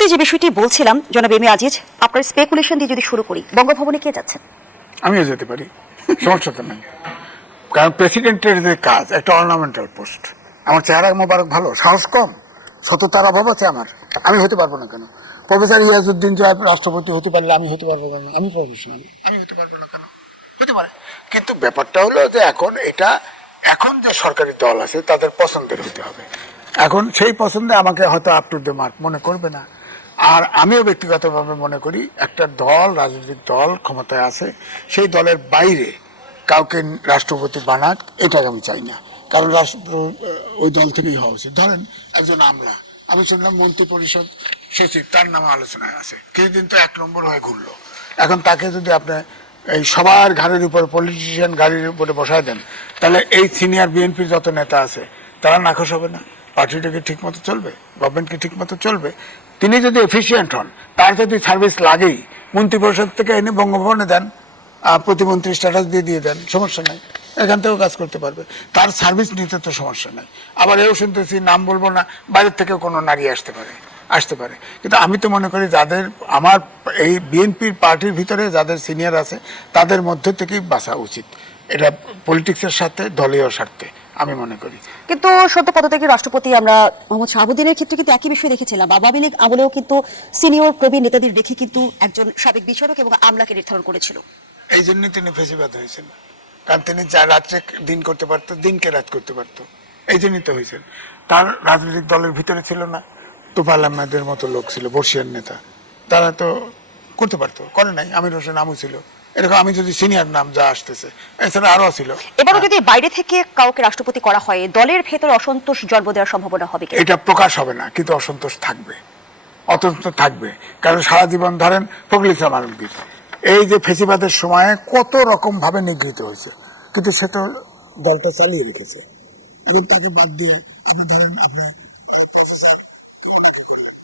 শুরুতে যে বিষয়টি বলছিলাম জনাব এম এ আজিজ, আপনার স্পেকুলেশন দিয়ে যদি শুরু করি, বঙ্গভবনে কে যাচ্ছেন? আমিও যেতে পারি, সমস্যা তো নেই। কারণ প্রেসিডেন্টের যে কাজ একটা অর্নামেন্টাল পোস্ট। আমার চেহারা মোবারক ভালো, সাহস কম, সততার অভাব আছে আমার, আমি হতে পারবো না কেন? প্রফেসর ইয়াজউদ্দিন জয় রাষ্ট্রপতি হতে পারলে আমি হতে পারবো কেন? আমি প্রফেশনাল, আমি হতে পারবো না কেন? হতে পারে। কিন্তু ব্যাপারটা হলো যে এখন যে সরকারি দল আছে তাদের পছন্দের হতে হবে। এখন সেই পছন্দে আমাকে হয়তো আপ টু দ্য মার্ক মনে করবে না। আর আমিও ব্যক্তিগতভাবে মনে করি একটা দল, রাজনৈতিক দল ক্ষমতায় আছে, সেই দলের বাইরে কাউকে রাষ্ট্রপতি বানাক, এটা আমি চাই না। কারণ ওই দল থেকেই হওয়া উচিত। ধরেন একজন আমলা, আমি শুনলাম মন্ত্রী পরিষদ সচিব, তার নামে আলোচনায় আছে, কিছুদিন তো 1 নম্বর হয়ে ঘুরলো। এখন তাকে যদি আপনি এই সবার ঘাড়ের উপর, পলিটিশিয়ান গাড়ির উপরে বসায় দেন, তাহলে এই সিনিয়র বিএনপির যত নেতা আছে তারা নাখোশ হবে না? পার্টিটাকে ঠিক মতো চলবে, গভর্নমেন্টকে ঠিক মতো চলবে। তিনি যদি এফিসিয়েন্ট হন, তার যদি সার্ভিস লাগেই, মন্ত্রী পরিষদ থেকে এনে বঙ্গভবনে দেন, প্রতিমন্ত্রী স্ট্যাটাস দিয়ে দেন, সমস্যা নাই, এখান থেকেও কাজ করতে পারবে। তার সার্ভিস নিতে তো সমস্যা নাই। আবার এও শুনতেছি, নাম বলবো না, বাইরের থেকেও কোনো নারী আসতে পারে। কিন্তু আমি তো মনে করি যাদের আমার এই বিএনপির পার্টির ভিতরে যাদের সিনিয়র আছে তাদের মধ্যে থেকেই বাঁচা উচিত। এটা পলিটিক্সের সাথে দলীয় স্বার্থে আমি মনে করি। কিন্তু সদ্য পদত্যাগী রাষ্ট্রপতি আমরা মোহাম্মদ শাহাবুদ্দিনের ক্ষেত্রে কিন্তু একই বিষয় দেখেছিলাম। আওয়ামী লীগ আমলেও কিন্তু সিনিয়র প্রবীণ নেতাদের রেখে কিন্তু একজন সাবেক বিচারক এবং আমলাকে নির্ধারণ করেছিল। এই জন্য তিনি ফেসিবাদ হয়েছেন, কারণ তিনি যা রাত্রে দিন করতে পারতো, দিনকে রাত করতে পারতো, এই জন্যই তো হয়েছেন। তার রাজনৈতিক দলের ভিতরে ছিল না তোফায়েল আহমেদের মতো লোক, ছিল বর্ষিয়ান নেতা, তারা তো করতে পারতো, করে নাই। আমির হোসেন আমু ছিল, এরকম আমি যদি সিনিয়র নাম যা আসতেছে, এছাড়া আরো ছিল। এবারও যদি বাইরে থেকে কাউকে রাষ্ট্রপতি করা হয়, দলের ভেতর অসন্তোষ জন্ম দেওয়ার সম্ভাবনা হবে কি? এটা প্রকাশ হবে না, কিন্তু অসন্তোষ থাকবে, অসন্তোষ থাকবে। কারণ সারা জীবন ধরেন ফখরুল ইসলাম আলমগীর এই যে ফেসিবাদের সময়ে কত রকম ভাবে নিগৃহীত হয়েছে, কিন্তু সে তো দলটা চালিয়ে রেখেছে। এবং তাকে বাদ দিয়ে আপনি ধরেন আপনি প্রফেসর ওনাকে করলেন,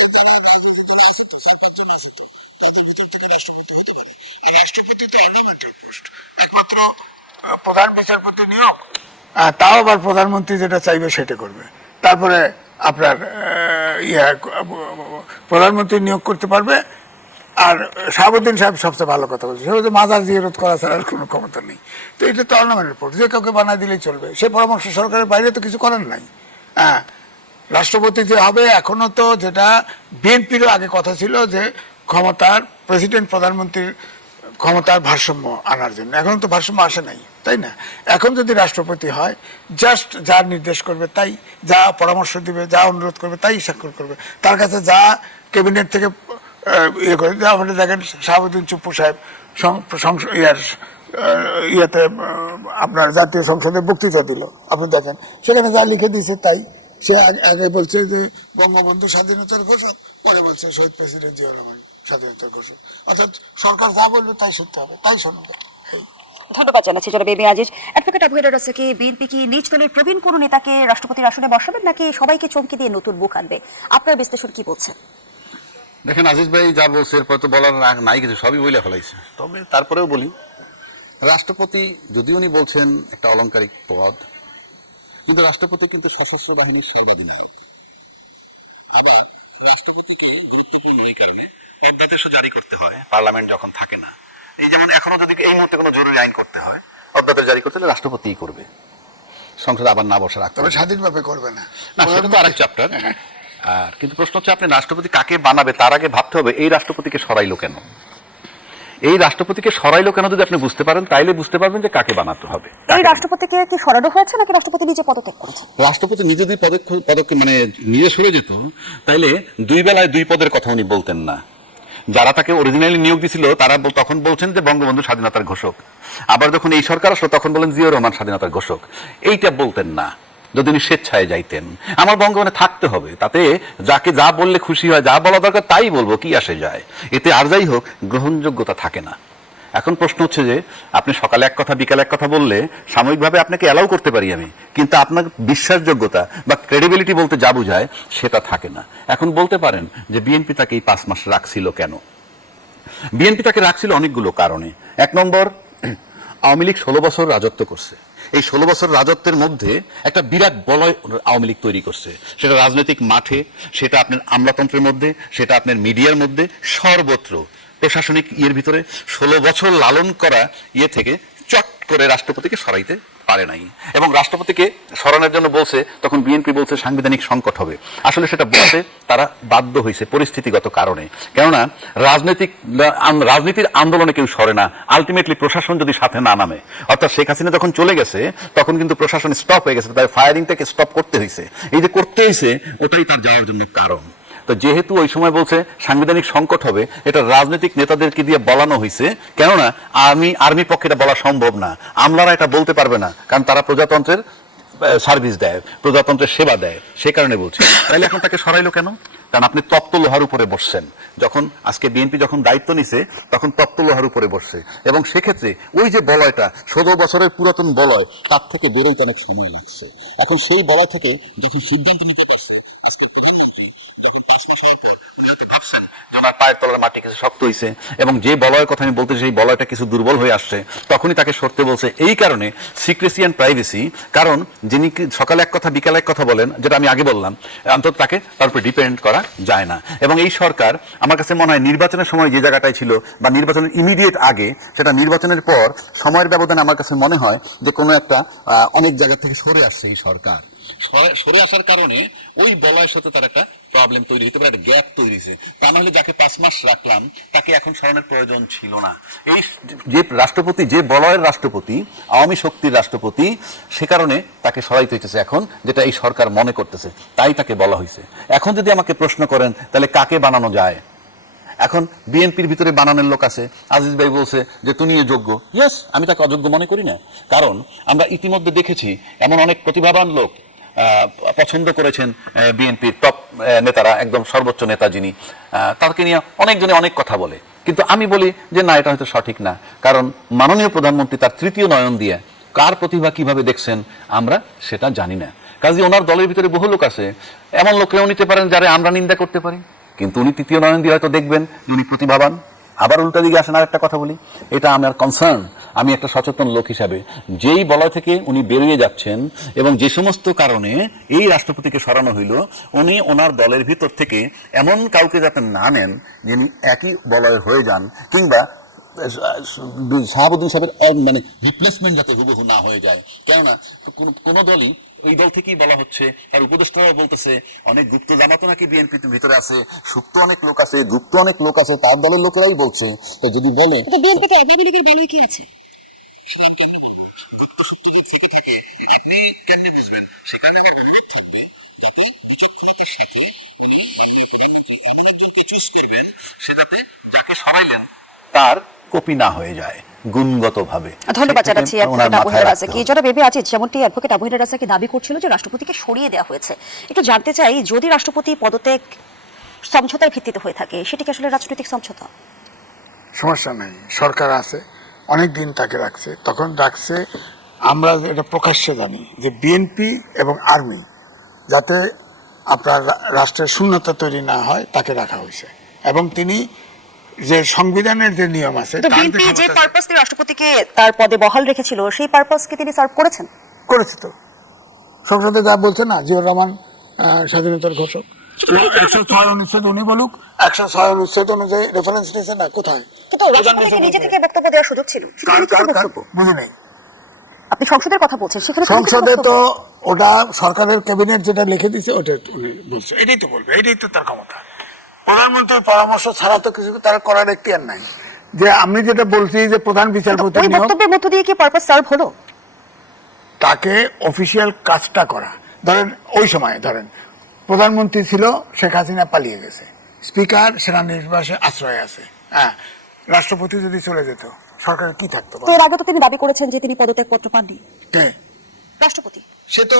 এই যারা রাজনীতিতে আছে তো 4-5 জন আছে, তো তাদের ভিতর থেকে রাষ্ট্রপতি হতে পারে। আর রাষ্ট্রপতি তো অর্নামেন্টাল পোস্ট, একমাত্র প্রধান বিচারপতি নিয়োগ, তাও আবার প্রধানমন্ত্রী যেটা চাইবে সেটা করবে। তারপরে আপনার প্রধানমন্ত্রী নিয়োগ করতে পারবে। আর শাহাবুদ্দিন সাহেব সবচেয়ে ভালো কথা বলছে, সে বলছে মাজার জিয়ারত করা ছাড়া আর কোনো ক্ষমতা নেই। তো এটা তো অর্নামেন্টাল পোস্ট, যে কাউকে বানায় দিলেই চলবে। সে পরামর্শ সরকারের বাইরে তো কিছু করার নাই। হ্যাঁ, রাষ্ট্রপতি যে হবে, এখনো তো যেটা বিএনপিরও আগে কথা ছিল যে ক্ষমতার প্রেসিডেন্ট প্রধানমন্ত্রীর ক্ষমতার ভারসাম্য আনার জন্য, এখন তো ভারসাম্য আসে নাই, তাই না? এখন যদি রাষ্ট্রপতি হয়, জাস্ট যা নির্দেশ করবে তাই, যা পরামর্শ দিবে, যা অনুরোধ করবে তাই স্বাক্ষর করবে। তার কাছে যা ক্যাবিনেট থেকে ইয়ে করে, আপনি দেখেন শাহাবুদ্দিন চুপ্পু সাহেব ইয়েতে আপনার জাতীয় সংসদে বক্তৃতা দিল, আপনি দেখেন সেখানে যা লিখে দিয়েছে তাই। সে আগে বলছে যে বঙ্গবন্ধু স্বাধীনতার ঘোষক, পরে বলছে শহীদ প্রেসিডেন্ট জিয়া রহমান স্বাধীনতার ঘোষক। অর্থাৎ সরকার যা বলবে তাই শুনতে হবে, তাই শুনবে। ধন্যবাদ জানাচ্ছি জনাব M A Aziz. Advocate Abu হেরার রাজাকে, বিএনপি কি নিজ দলের প্রবীণ কোনো নেতাকে রাষ্ট্রপতির আসনে বসাবেন, নাকি সবাইকে চমকে দিয়ে নতুন মুখ আনবে? আপনার বিশ্লেষণ কি বলছে? দেখেন আজিজ ভাই যা বলছে এরপর তো বলার নাই কিছু, সবই বলে ফেলাইছে। তবে তারপরেও বলি, রাষ্ট্রপতি যদিও উনি বলছেন একটা অলংকারিক পদ, কিন্তু রাষ্ট্রপতি কিন্তু সশস্ত্র বাহিনীর সর্বাধিনায়ক। আবার রাষ্ট্রপতিকে গুরুত্বপূর্ণ এই কারণে অধ্যাদেশও জারি করতে হয় পার্লামেন্ট যখন থাকে না। এই যেমন এখনো যদি এই মুহূর্তে কোনো জরুরি আইন করতে হয়, অধ্যাদেশ জারি করতে হলে রাষ্ট্রপতিই করবে, সংসদে আবার না বসে রাখতে তবে স্বাধীনভাবে করবে না, সেটা তো আরেক চ্যাপ্টার। আর কিন্তু প্রশ্ন হচ্ছে আপনি রাষ্ট্রপতি কাকে বানাবে তার আগে ভাবতে হবে এই রাষ্ট্রপতিকে সরাইলো কেন। এই রাষ্ট্রপতিকে সরাইলো কেন যদি আপনি বুঝতে পারেন, তাইলে বুঝতে পারবেন যে কাকে বানাতে হবে। এই রাষ্ট্রপতিকে কি সরানো হয়েছে, নাকি রাষ্ট্রপতি নিজে পদত্যাগ করেছে? রাষ্ট্রপতি নিজে যদি পদক্ষেপ মানে নিজে সরে যেত, তাইলে 2 বেলায় 2 পদের কথা উনি বলতেন না। যারা তাকে অরিজিনালি নিয়োগ দিয়েছিল তারা তখন বলছেন যে বঙ্গবন্ধু স্বাধীনতার ঘোষক, আবার যখন এই সরকার আসলো তখন বলেন জিয়া রহমান স্বাধীনতার ঘোষক। এইটা বলতেন না যদি উনি স্বেচ্ছায় যাইতেন। আমার বঙ্গবন্ধে থাকতে হবে, তাতে যাকে যা বললে খুশি হয়, যা বলা দরকার তাই বলবো, কি আসে যায়, এতে আর যাই হোক গ্রহণযোগ্যতা থাকে না। এখন প্রশ্ন হচ্ছে যে আপনি সকালে এক কথা বিকালে এক কথা বললে সাময়িকভাবে আপনাকে অ্যালাউ করতে পারি আমি, কিন্তু আপনার বিশ্বাসযোগ্যতা বা ক্রেডিবিলিটি বলতে যা বোঝায় সেটা থাকে না। এখন বলতে পারেন যে বিএনপি তাকে এই 5 মাস রাখছিল কেন? বিএনপি তাকে রাখছিল অনেকগুলো কারণে। 1 নম্বর, আওয়ামী লীগ 16 বছর রাজত্ব করছে, এই 16 বছর রাজত্বের মধ্যে একটা বিরাট বলয় আওয়ামী লীগ তৈরি করছে, সেটা রাজনৈতিক মাঠে, সেটা আপনার আমলাতন্ত্রের মধ্যে, সেটা আপনার মিডিয়ার মধ্যে, সর্বত্র প্রশাসনিক ইয়ের ভিতরে 16 বছর লালন করা ইয়ে থেকে চট করে রাষ্ট্রপতিকে সরাইতে পারে নাই। এবং রাষ্ট্রপতিকে সরানোর জন্য বলছে, তখন বিএনপি বলছে সাংবিধানিক সংকট হবে। আসলে সেটা বলতে তারা বাধ্য হয়েছে পরিস্থিতিগত কারণে। কেননা রাজনীতির আন্দোলনে কেউ সরে না, আলটিমেটলি প্রশাসন যদি সাথে না নামে। অর্থাৎ শেখ হাসিনা যখন চলে গেছে তখন কিন্তু প্রশাসন স্টপ হয়ে গেছে, তাই ফায়ারিংটাকে স্টপ করতে হয়েছে। এই যে করতে হয়েছে ওটাই তার যাওয়ার জন্য কারণ। তো যেহেতু ওই সময় বলছে সাংবিধানিক সংকট হবে, এটা রাজনৈতিক নেতাদেরকে দিয়ে বলানো হয়েছে। কেননা আর্মির পক্ষে এটা বলা সম্ভব না, আমলারা এটা বলতে পারবে না, কারণ তারা প্রজাতন্ত্রের সার্ভিস দেয়, প্রজাতন্ত্রের সেবা দেয়, সে কারণে বলছে। তাহলে এখন তাকে সরাইলো কেন? কারণ আপনি তপ্ত লোহার উপরে বসছেন। যখন আজকে বিএনপি যখন দায়িত্ব নিছে তখন তপ্ত লোহার উপরে বসছে, এবং সেক্ষেত্রে ওই যে বলয়টা 16 বছরের পুরাতন বলয়, তার থেকে বেরোইতে অনেক সময় লাগছে। এখন সেই বলয় থেকে যখন সিদ্ধান্ত নিতে পারছে, আমার পায়ের তলার মাটি কিছু শক্ত হয়েছে, এবং যে বলয়ের কথা আমি বলতে সেই বলয়টা কিছু দুর্বল হয়ে আসছে, তখনই তাকে সরতে বলছে। এই কারণে সিক্রেসি অ্যান্ড প্রাইভেসি, কারণ যিনি সকালে এক কথা বিকালে এক কথা বলেন, যেটা আমি আগে বললাম, অন্তত তাকে তার উপর ডিপেন্ড করা যায় না। এবং এই সরকার আমার কাছে মনে হয় নির্বাচনের সময় যে জায়গাটায় ছিল, বা নির্বাচনের ইমিডিয়েট আগে, সেটা নির্বাচনের পর সময়ের ব্যবধানে আমার কাছে মনে হয় যে কোনো একটা অনেক জায়গা থেকে সরে আসছে এই সরকার। সরে আসার কারণে ওই বলয়ের সাথে তার একটা প্রবলেম তৈরি হতে পারে, একটা গ্যাপ তৈরি হয়েছে। তা নাহলে যাকে 5 মাস রাখলাম তাকে এখন সরানোর প্রয়োজন ছিল না। এই যে রাষ্ট্রপতি, যে বলয়ের রাষ্ট্রপতি, আওয়ামী শক্তির রাষ্ট্রপতি, সে কারণে তাকে সরাইতে হইতেছে এখন, যেটা এই সরকার মনে করতেছে, তাই তাকে বলা হয়েছে। এখন যদি আমাকে প্রশ্ন করেন তাহলে কাকে বানানো যায়, এখন বিএনপির ভিতরে বানানোর লোক আছে। আজিজ ভাই বলছে যে তুমি যোগ্য। ইয়েস, আমি তাকে অযোগ্য মনে করি না, কারণ আমরা ইতিমধ্যে দেখেছি এমন অনেক প্রতিভাবান লোক পছন্দ করেছেন বিএনপির টপ নেতারা, একদম সর্বোচ্চ নেতা যিনি, তাকে নিয়ে অনেকজনে অনেক কথা বলে। কিন্তু আমি বলি যে না, এটা হয়তো সঠিক না, কারণ মাননীয় প্রধানমন্ত্রী তার তৃতীয় নয়ন দিয়ে কার প্রতিভা কিভাবে দেখছেন আমরা সেটা জানি না। কাজে ওনার দলের ভিতরে বহু লোক আছে, এমন লোকরাও নিতে পারেন যারা আমরা নিন্দা করতে পারি, কিন্তু উনি তৃতীয় নয়ন দিয়ে হয়তো দেখবেন উনি প্রতিভাবান। আবার উল্টা দিকে আসেন, আর একটা কথা বলি, এটা আমার কনসার্ন। আমি একটা সচেতন লোক হিসাবে যেই বলয় থেকে উনি বেরিয়ে যাচ্ছেন, এবং যে সমস্ত কারণে এই রাষ্ট্রপতিকে সরানো হইল, উনি ওনার দলের ভিতর থেকে এমন কাউকে যাতে না নেন যিনি একই বলয়ের হয়ে যান, কিংবা শাহাবুদ্দিন সাহেবের মানে রিপ্লেসমেন্ট যাতে হুবহু না হয়ে যায়। কেননা কোনো দলই, ওই দল থেকেই বলা হচ্ছে, তার উপদেষ্টারা বলতেছে অনেক গুপ্ত জামাতো নাকি বিএনপির ভিতরে আছে, সুপ্ত অনেক লোক আছে, গুপ্ত অনেক লোক আছে, তার দলের লোকেরাই বলছে। তো যদি বলে বিএনপিতে আওয়ামী লীগের বলয় কি আছে? আপনি কেমনে বুঝবেন? সেখানে আমার অনুরোধ থাকবে, আপনি বিচক্ষণতার সাথে প্রধানমন্ত্রী এমন একজনকে চুজ করবেন, সে যাতে যাকে সরাইলেন তার কপি না হয়ে যায় গুণগতভাবে। ধন্যবাদ জানাচ্ছি অ্যাডভোকেট আবু হেরা রাজাকে। যারা বেবি আজিজ, যেমনটি অ্যাডভোকেট আবু হেরা রাজাকে দাবি করছিল যে রাষ্ট্রপতিকে সরিয়ে দেওয়া হয়েছে, একটু জানতে চাই, যদি রাষ্ট্রপতি পদত্যাগ সমঝোতার ভিত্তিতে হয়ে থাকে, সেটি কি আসলে রাজনৈতিক সমঝোতা? সমস্যা নেই, সরকার আছে, অনেক দিন তাকে রাখছে, তখন রাখছে। আমরা এটা প্রকাশ্যে জানি যে বিএনপি এবং আর্মি যাতে আপনার রাষ্ট্রের শূন্যতা তৈরি না হয় তাকে রাখা হয়েছে, এবং তিনি যে সংবিধানের যে নিয়ম আছে, তো বিএনপি যে পারপাস দিয়ে রাষ্ট্রপতিকে তার পদে বহাল রেখেছিল, সেই পারপাসকে তিনি সার্ভ করেছেন। করেছে তো, সংসদে যা বলছে না, জিয়াউর রহমান স্বাধীনতার ঘোষক, 106 অনুচ্ছেদ উনি বলুক, 106 অনুচ্ছেদ অনুযায়ী রেফারেন্স নিয়েছে না, কোথায়? কিন্তু রাষ্ট্রপতিকে নিজে থেকে বক্তব্য দেওয়ার সুযোগ ছিল। বুঝি নাই, আপনি সংসদের কথা বলছেন, সেখানে সংসদে তো ওটা সরকারের ক্যাবিনেট যেটা লিখে দিয়েছে ওটা উনি বলছে, এটাই তো বলবে, এটাই তো তার ক্ষমতা। প্রধানমন্ত্রীর পরামর্শ ছাড়া তো কিছু তার করার এখতিয়ার নাই। যে আমি যেটা বলছি যে প্রধান বিচারপতি ওই বক্তব্যের মধ্য দিয়ে কি পারপাস সার্ভ হলো? তাকে অফিসিয়াল কাজটা করা, ধরেন ওই সময় ধরেন প্রধানমন্ত্রী ছিল, শেখ হাসিনা পালিয়ে গেছে, স্পিকার সেনানিবাসে আশ্রয় আছে, হ্যাঁ, রাষ্ট্রপতি যদি চলে যেত সরকারের কি থাকতো? এর আগে তো তিনি দাবি করেছেন যে তিনি পদত্যাগ পত্র পাননি, রাষ্ট্রপতি। সে তো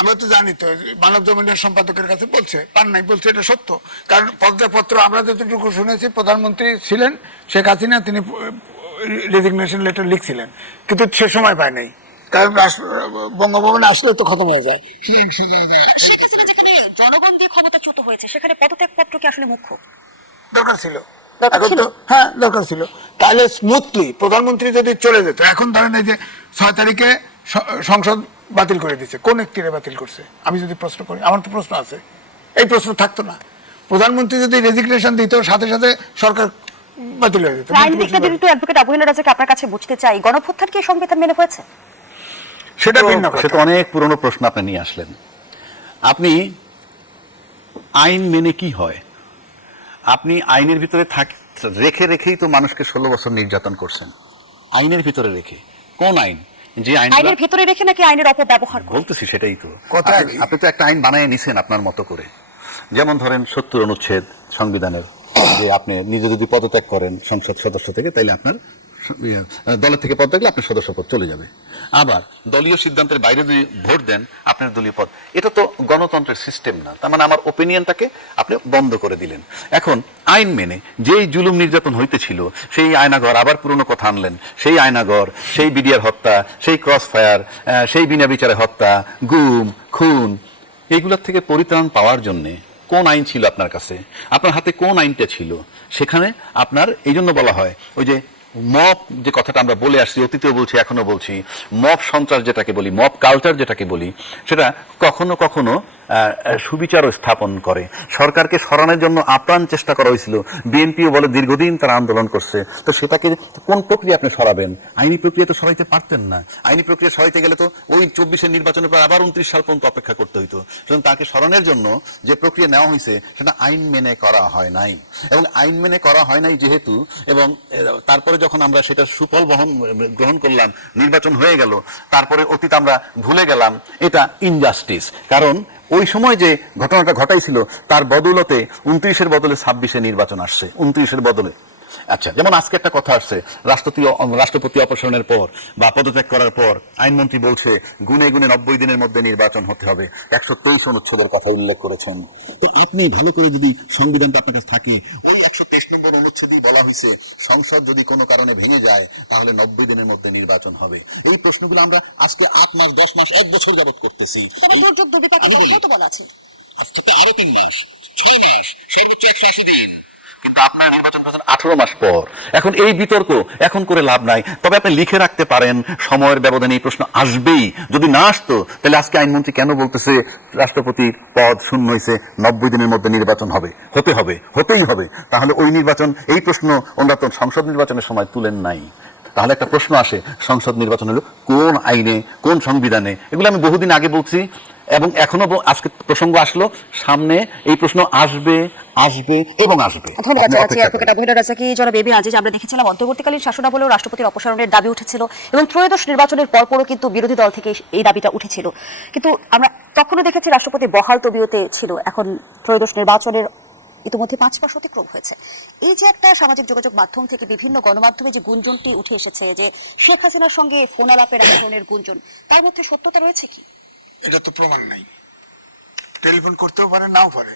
আমরা তো জানি তো, মানব জমিনের সম্পাদকের কাছে বলছে পান নাই, বলছে এটা সত্য। কারণ পদত্যাগপত্র আমরা যতটুকু শুনেছি, প্রধানমন্ত্রী ছিলেন শেখ হাসিনা, তিনি রেজিগনেশন লেটার লিখছিলেন, কিন্তু সে সময় পায় নাই, কারণ বঙ্গভবনে আসলে তো খতম হয়ে যায়। শেখ হাসিনা যেখানে জনগণ দিয়ে ক্ষমতাচ্যুত হয়েছে, সেখানে পদত্যাগ পত্র কি আসলে মুখ্য? দরকার ছিল, দরকার ছিল। তাহলে স্মুথলি প্রধানমন্ত্রী যদি চলে যেত, এখন ধরেন এই যে 6 তারিখে সংসদ বাতিল করে দিচ্ছে, কোন একটিরে বাতিল করছে? আমি যদি প্রশ্ন করি, আমার তো প্রশ্ন আছে, এই প্রশ্ন থাকতো না। প্রধানমন্ত্রী যদি রেজিগনেশন দিত, সাথে সাথে সরকার বাতিল হয়ে যেত। আইনবিদরা যদি একটু অ্যাডভোকেট আবু হেনা রাজাকে আপনার কাছে বুঝতে চাই, গণঅভ্যুত্থান কি সংবিধান মেনে হয়েছে? সেটা ভিন্ন সে তো কথা। অনেক পুরনো প্রশ্ন আপনি নিয়ে আসলেন। আপনি আইন মেনে কি হয়? আপনি আইনের ভিতরে রেখেই তো মানুষকে 16 বছর নির্যাতন করছেন, আইনের ভিতরে রেখে। কোন আইন? যে আইনের ভিতরে রেখে নাকি আইনের অপব্যবহার করে? বলতেছি সেটাই তো কথা আপনি তো একটা আইন বানিয়ে নিছেন আপনার মতো করে। যেমন ধরেন 70 অনুচ্ছেদ সংবিধানের, যে আপনি নিজে যদি পদত্যাগ করেন সংসদ সদস্য থেকে, তাইলে আপনার দলের থেকে পদ থাকলে আপনার সদস্য পদ চলে যাবে। আবার দলীয় সিদ্ধান্তের বাইরে যদি ভোট দেন, আপনার দলীয় পদ। এটা তো গণতন্ত্রের সিস্টেম না। তার মানে আমার ওপিনিয়নটাকে আপনি বন্ধ করে দিলেন। এখন আইন মেনে যেই জুলুম নির্যাতন হইতেছিল, সেই আয়নাঘর আবার পুরনো কথা আনলেন, সেই আয়নাঘর, সেই বিডিআর হত্যা, সেই ক্রস ফায়ার, সেই বিনা বিচারে হত্যা, গুম, খুন, এইগুলোর থেকে পরিত্রাণ পাওয়ার জন্যে কোন আইন ছিল আপনার কাছে? আপনার হাতে কোন আইনটা ছিল? সেখানে আপনার এই জন্য বলা হয়, ওই যে মব যে কথাটা আমরা বলে আসছি, অতীতেও বলছি, এখনো বলছি, মব সন্ত্রাস যেটাকে বলি, মব কালচার যেটাকে বলি, সেটা কখনো কখনো সুবিচারও স্থাপন করে। সরকারকে সরানোর জন্য আপ্রাণ চেষ্টা করা হয়েছিল। বিএনপিও বলে দীর্ঘদিন তারা আন্দোলন করছে। তো সেটাকে কোন প্রক্রিয়া আপনি সরাবেন? আইনি প্রক্রিয়া তো সরাইতে পারতেন না। আইনি প্রক্রিয়া সরাইতে গেলে তো ওই 24-এর নির্বাচনের পর আবার 29 সাল পর্যন্ত অপেক্ষা করতে হইতো। সুতরাং তাকে সরানোর জন্য যে প্রক্রিয়া নেওয়া হয়েছে, সেটা আইন মেনে করা হয় নাই। এবং আইন মেনে করা হয় নাই যেহেতু, এবং তারপরে যখন আমরা সেটা সুফল গ্রহণ করলাম, নির্বাচন হয়ে গেল, তারপরে অতীত আমরা ভুলে গেলাম, এটা ইনজাস্টিস। কারণ ওই সময় যে ঘটনাটা ঘটাইছিল, তার বদৌলতে 29-এর বদলে 26-এ নির্বাচন আসছে, 29-এর বদলে। আচ্ছা, যেমন আজকে একটা কথা আসছে, রাষ্ট্রপতি অপসারণের পর বা পদত্যাগ করার পর আইনমন্ত্রী বলছে গুনে গুনে 90 দিনের মধ্যে নির্বাচন হতে হবে। 123 অনুচ্ছেদের কথা উল্লেখ করেছেন। তো আপনি ভালো করে যদি সংবিধানটা আপনার কাছে থাকে, ওই 123 নম্বর অনুচ্ছেদেই বলা হয়েছে সংসদ যদি কোনো কারণে ভেঙে যায়, তাহলে 90 দিনের মধ্যে নির্বাচন হবে। এই প্রশ্নগুলো আমরা আজকে 8 মাস, 10 মাস, 1 বছর যাবত করতেছি। কত বলা আছে? আজ থেকে আরো 3 মাস, 6 মাস, সর্বোচ্চ 1 মাসও দিন। আপনার নির্বাচন করেছেন 18 মাস পর। এখন এই বিতর্ক এখন করে লাভ নাই। তবে আপনি লিখে রাখতে পারেন, সময়ের ব্যবধানে এই প্রশ্ন আসবেই। যদি না আসতো, তাহলে আজকে আইনমন্ত্রী কেন বলতেছে রাষ্ট্রপতির পদ শূন্য হয়েছে, 90 দিনের মধ্যে নির্বাচন হবে, হতেই হবে? তাহলে ওই নির্বাচন, এই প্রশ্ন ওনারা তো সংসদ নির্বাচনের সময় তুলেন নাই। তাহলে একটা প্রশ্ন আসে, সংসদ নির্বাচন হলো কোন আইনে, কোন সংবিধানে? এগুলো আমি বহুদিন আগে বলছি, এবং এখনো আজকে প্রসঙ্গ আসলো, সামনে এই প্রশ্ন আসবে এবং আসবে। ধন্যবাদ জানাচ্ছি অ্যাডভোকেট আবু হেনা রাজাকে। জনাব এবি আজিজ, আমরা দেখেছিলাম অন্তর্বর্তীকালীন শাসনামলেও রাষ্ট্রপতির অপসারণের দাবি উঠেছিল, এবং ত্রয়োদশ নির্বাচনের পরপরও কিন্তু বিরোধী দল থেকে এই দাবিটা উঠেছিল। কিন্তু আমরা তখনও দেখেছি রাষ্ট্রপতি বহাল তবিয়তে ছিল। এখন ত্রয়োদশ নির্বাচনের ইতিমধ্যে 5 মাস অতিক্রম হয়েছে। এই যে একটা সামাজিক যোগাযোগ মাধ্যম থেকে বিভিন্ন গণমাধ্যমে যে গুঞ্জনটি উঠে এসেছে, যে শেখ হাসিনার সঙ্গে ফোন আলাপের এক ধরনের গুঞ্জন, তার মধ্যে সত্যতা রয়েছে কি? এটা তো প্রমাণ নাই। টেলিফোন করতেও পারে, নাও পারে,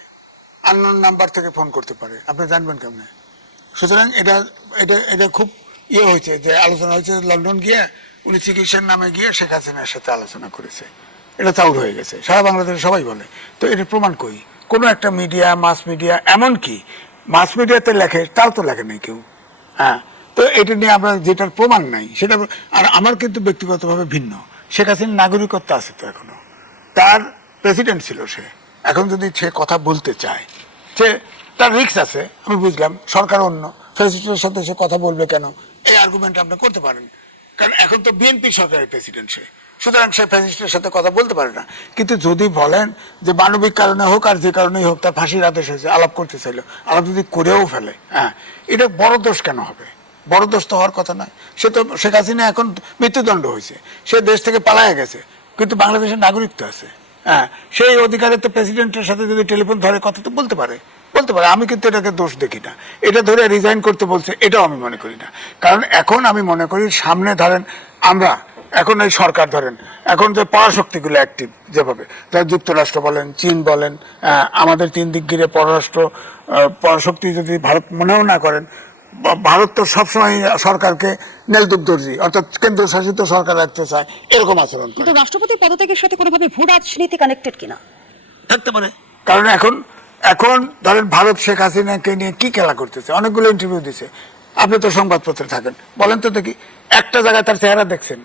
আননোন নাম্বার থেকে ফোন করতে পারে, আপনি জানবেন কেমনে? সুতরাং এটা এটা এটা খুব হয়েছে, যে আলোচনা হয়েছে লন্ডন গিয়ে উনি চিকিৎসার নামে গিয়ে শেখ হাসিনার সাথে আলোচনা করেছে। এটা চাউর হয়ে গেছে, সারা বাংলাদেশে সবাই বলে। তো এটা প্রমাণ কই? কোনো একটা মিডিয়া, মাস মিডিয়া, এমনকি মাস মিডিয়াতে লেখে, তাও তো লেখে নাই কেউ। হ্যাঁ, তো এটা নিয়ে আমরা যেটার প্রমাণ নাই সেটা। আর আমার কিন্তু ব্যক্তিগতভাবে ভিন্ন। শেখ হাসিনার নাগরিকত্ব আছে তো এখনো, তার প্রেসিডেন্ট ছিল সে। এখন যদি সে কথা বলতে চায়, সে তার রিস্ক আছে, আমি বুঝলাম। সরকার অন্য, প্রেসিডেন্টের সাথে সে কথা বলবে কেন, এই আর্গুমেন্ট আপনি করতে পারেন। কারণ এখন তো বিএনপি সরকারের প্রেসিডেন্ট সে, সুতরাং সে প্রেসিডেন্টের সাথে কথা বলতে পারে না। কিন্তু যদি বলেন যে মানবিক কারণে হোক আর যে কারণেই হোক, তার ফাঁসির আদেশ হয়েছে, আলাপ করতে চাইলো, আলাপ যদি করেও ফেলে, হ্যাঁ, এটা বড় দোষ কেন হবে? বড় দোষ তো হওয়ার কথা নয়। সে তো, শেখ হাসিনা এখন মৃত্যুদণ্ড হয়েছে, সে দেশ থেকে পালায় গেছে, কিন্তু বাংলাদেশের নাগরিকত্ব আছে। হ্যাঁ, সেই অধিকারে তো প্রেসিডেন্টের সাথে যদি টেলিফোন ধরে কথা তো বলতে পারে। আমি কিন্তু এটাকে দোষ দেখি না। এটা ধরে রিজাইন করতে বলছে, এটাও আমি মনে করি না। কারণ এখন আমি মনে করি সামনে ধরেন আমরা এখন এই সরকার ধরেন এখন যে পরাশক্তিগুলো অ্যাক্টিভ, যেভাবে যুক্তরাষ্ট্র বলেন, চীন বলেন, আমাদের 3 দিক ঘিরে পরাশক্তি যদি ভারত মনেও না করেন, ভারত তো সবসময় সরকারকে নেলদুপদর্জি, অর্থাৎ কেন্দ্রশাসিত সরকার রাখতে চায়, এরকম আচরণ করে। কিন্তু রাষ্ট্রপতি পদত্যাগের সাথে কোনোভাবে ভূ রাজনীতি কানেক্টেড কিনা? থাকতে পারে। কারণ এখন ধরেন ভারত শেখ হাসিনাকে নিয়ে কি খেলা করতেছে, অনেকগুলো ইন্টারভিউ দিছে। আপনি তো সংবাদপত্রে থাকেন, বলেন তো দেখি একটা জায়গায় তার চেহারা দেখছেন?